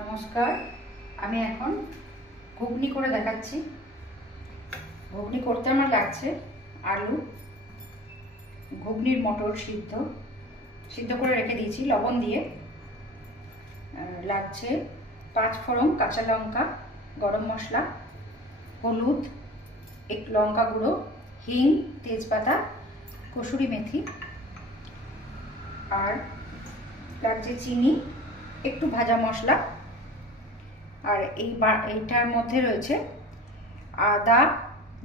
নমস্কার, আমি এখন ঘুগনি করে দেখাচ্ছি। ঘুগনি করতে আমার লাগছে আলু, ঘুগনির মটর সিদ্ধ করে রেখে দিয়েছি লবণ দিয়ে। লাগছে 5 ফোড়ন, কাঁচা লঙ্কা, গরম মশলা, হলুদ, একটু লঙ্কা গুঁড়ো, হিং, তেজপাতা, কসুরি মেথি, আর লাগছে চিনি, একটু ভাজা মশলা। আর এইটার মধ্যে রয়েছে আদা,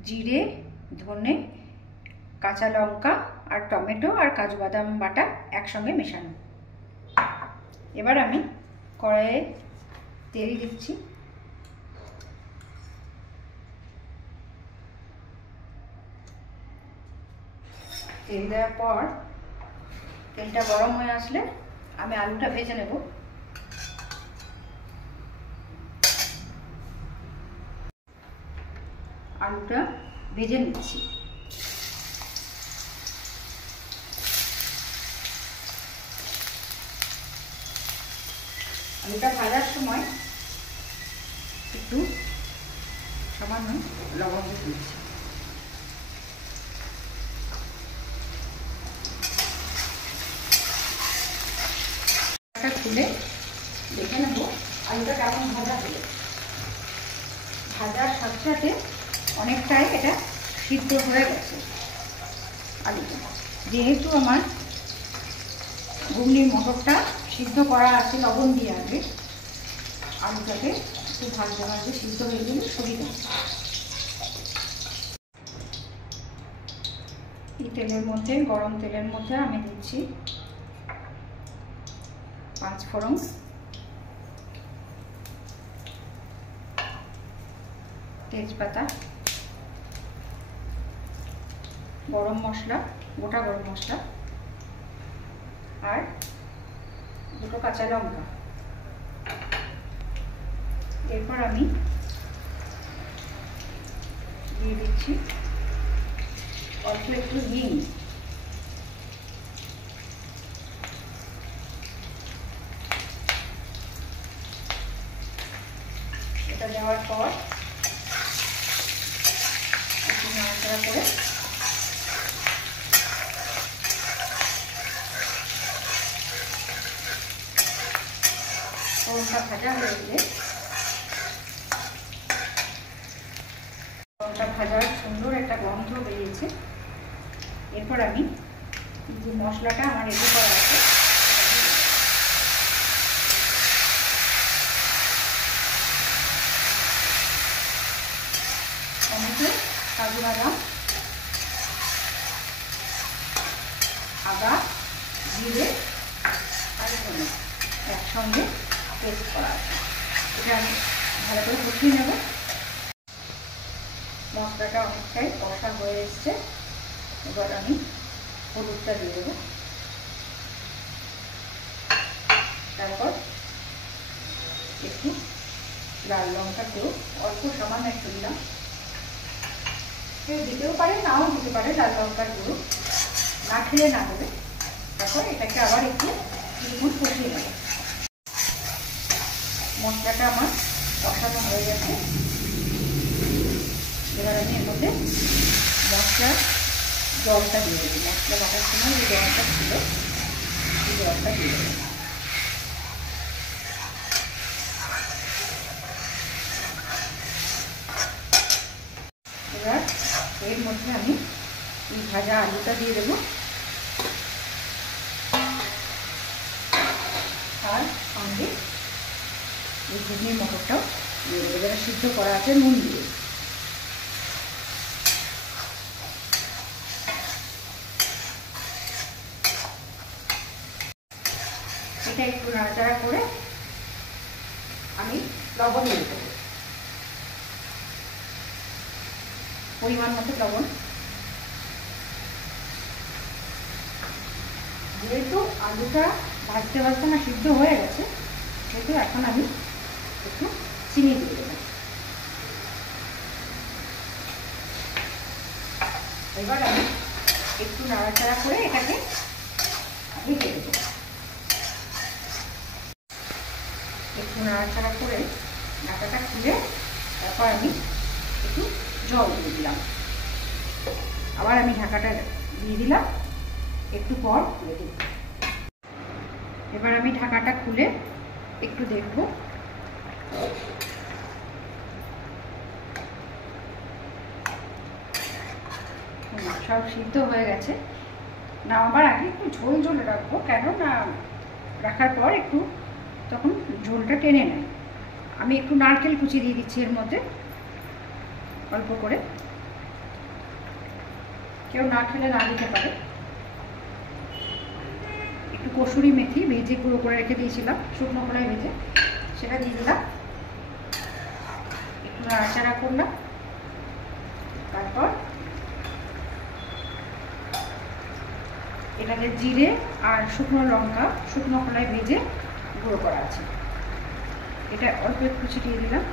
জিরে, ধনে, কাঁচা লঙ্কা আর টমেটো আর কাজু বাদাম বাটা একসঙ্গে মেশানো। এবার আমি কড়াইয়ে তেল দিচ্ছি। তেল দেওয়ার পর তেলটা গরম হয়ে আসলে আমি আলুটা ভেজে নেব। আলুটা ভেজে নিচ্ছি। আলুটা ভাজার সময় একটু সামান্য লবণ দিচ্ছি। খুলে দেখে নেব আলুটা কেমন ভাজা হলো। ভাজার সাথে সাথে অনেকটাই এটা সিদ্ধ হয়ে গেছে আলুটা। যেহেতু আমার ঘুগনির মটরটা সিদ্ধ করা আছে লবণ দিয়ে আগে, আলুটাকে একটু ভাজতে ভাজতে সিদ্ধ হয়ে গেলে সুবিধা। এই তেলের মধ্যে, গরম তেলের মধ্যে আমি দিচ্ছি 5 ফোড়ন, তেজপাতা, গরম মশলা, গোটা গরম মশলা আর 2 কাঁচা লঙ্কা। এরপর আমি দিয়ে দিচ্ছি অল্প একটু হিং। এটা দেওয়ার পর একটু নাড়াচাড়া করে ফোড়নটা ভাজা হয়ে গেলে, ফোড়নটা ভাজার সুন্দর একটা গন্ধ বেরিয়েছে। এরপর আমি যে মশলাটা আমার রেডি করা আছে টমেটো, কাজু বাদাম, আদা, জিরে আর ধনে একসঙ্গে পেস্ট করা আছে। এটা আমি ভালো করে কষিয়ে নেব। মশলাটা অনেকটাই কষা হয়ে এসছে। এবার আমি হলুদটা দিয়ে দেবো। তারপর একটু লাল লঙ্কা গুঁড়ো, অল্প সামান্য একটু দিলাম। কেউ দিতেও পারে, নাও দিতে পারে লাল লঙ্কার গুঁড়ো, না খেলে না দেবে। তারপর এটাকে আবার একটু কিছুক্ষণ কষিয়ে নেব। মশলাটা আমার কষানো হয়ে গেছে। এবার আমি এর মধ্যে মশলার জলটা দিয়ে দেবো। মশলা বাটার সময় যে জলটা ছিল সেই জলটা দিয়ে দেবো। এবার এর মধ্যে আমি এই ভাজা আলুটা দিয়ে দেবো আর সঙ্গে এই ঘুগনির মটরটাও দিয়ে দেবো, যেটা সিদ্ধ করা আছে নুন দিয়ে। এটা একটু নাড়াচাড়া করে আমি লবণ দিয়ে দেবো, পরিমাণ মতো লবণ। যেহেতু আলুটা ভাজতে ভাজতে না সিদ্ধ হয়ে গেছে, সেহেতু এখন আমি একটু চিনি দিয়ে দেবো। এবার আমি একটু নাড়াচাড়া করে এটাকে ঢেকে দেবো। একটু নাড়াচাড়া করে ঢাকাটা খুলে তারপর আমি একটু জল দিয়ে দিলাম। আবার আমি ঢাকাটা দিয়ে দিলাম, একটু পর খুলে দিই। এবার আমি ঢাকাটা খুলে একটু দেখব। সব সিদ্ধ হয়ে গেছে। নামাবার আগে একটু ঝোল ঝোল রাখবো, কেন না রাখার পর একটু তখন ঝোলটা টেনে নেয়। আমি একটু নারকেল কুচি দিয়ে দিচ্ছি এর মধ্যে অল্প করে, কেউ না খেলে না দিতে পারে। একটু কসুরি মেথি ভেজে গুঁড়ো করে রেখে দিয়েছিলাম, শুকনো কড়াই ভেজে, সেটা দিয়ে দিলাম। একটু নাড়াচাড়া করলাম, তারপর এটাতে জিরে আর শুকনো লঙ্কা শুকনো কড়াই ভেজে গুঁড়ো করা আছে, এটা অল্প একটু ছিটিয়ে দিলাম।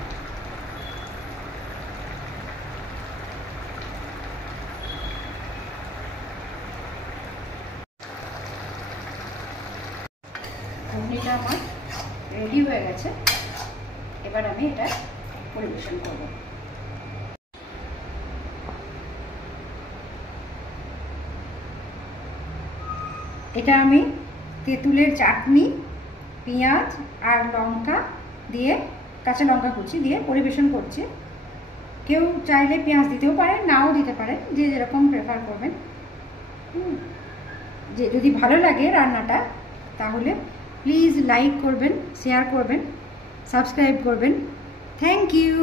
ঘুগনিটা আমার রেডি হয়ে গেছে। এবার আমি এটা পরিবেশন করব। এটা আমি তেঁতুলের চাটনি, পেঁয়াজ আর লঙ্কা দিয়ে, কাঁচা লঙ্কা কুচি দিয়ে পরিবেশন করছি। কেউ চাইলে পেঁয়াজ দিতেও পারেন, নাও দিতে পারেন, যে যেরকম প্রেফার করবেন। যে যদি ভালো লাগে রান্নাটা তাহলে প্লিজ লাইক করবেন, শেয়ার করবেন, সাবস্ক্রাইব করবেন। Thank you.